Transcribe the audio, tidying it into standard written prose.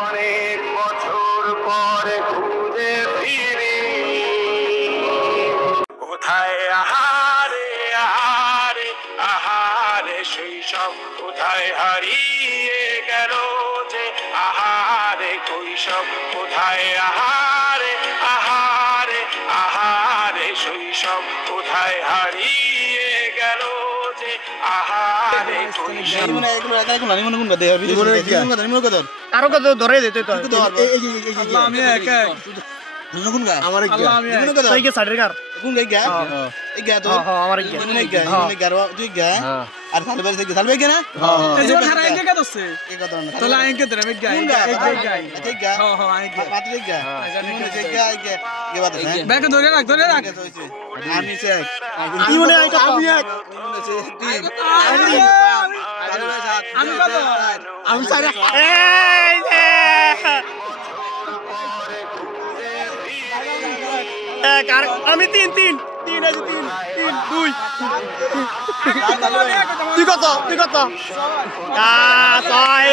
অনেক বছর পরে খুঁজে ফিরি কোথায় আহারে আহারে আহারে শৈশব কোথায় হারিয়ে গেল যে আহারে কৈশব কোথায় আহারে আহারে আহারে শৈশব কোথায় হারিয়ে গেল যে আহারে কৈশব আরো কত ধরে দিতে তো আমি একা আমার কি সাইডের কার আমার আর সালবে থেকে সালবে কেনা এই যে খারা একা কত আছে তোলা একা ধরে আমি গাই ঠিক গা হ্যাঁ হ্যাঁ একা মাটি ঠিক গা ঠিক গা কে বাত আছে ব্যাগ ধরে রাখ আমি চেক কি মনে হয় আমি এক আমি কত আমি সাইড এই যে এক আর আমি তিন আছে তিন দুই তুই কত ছয়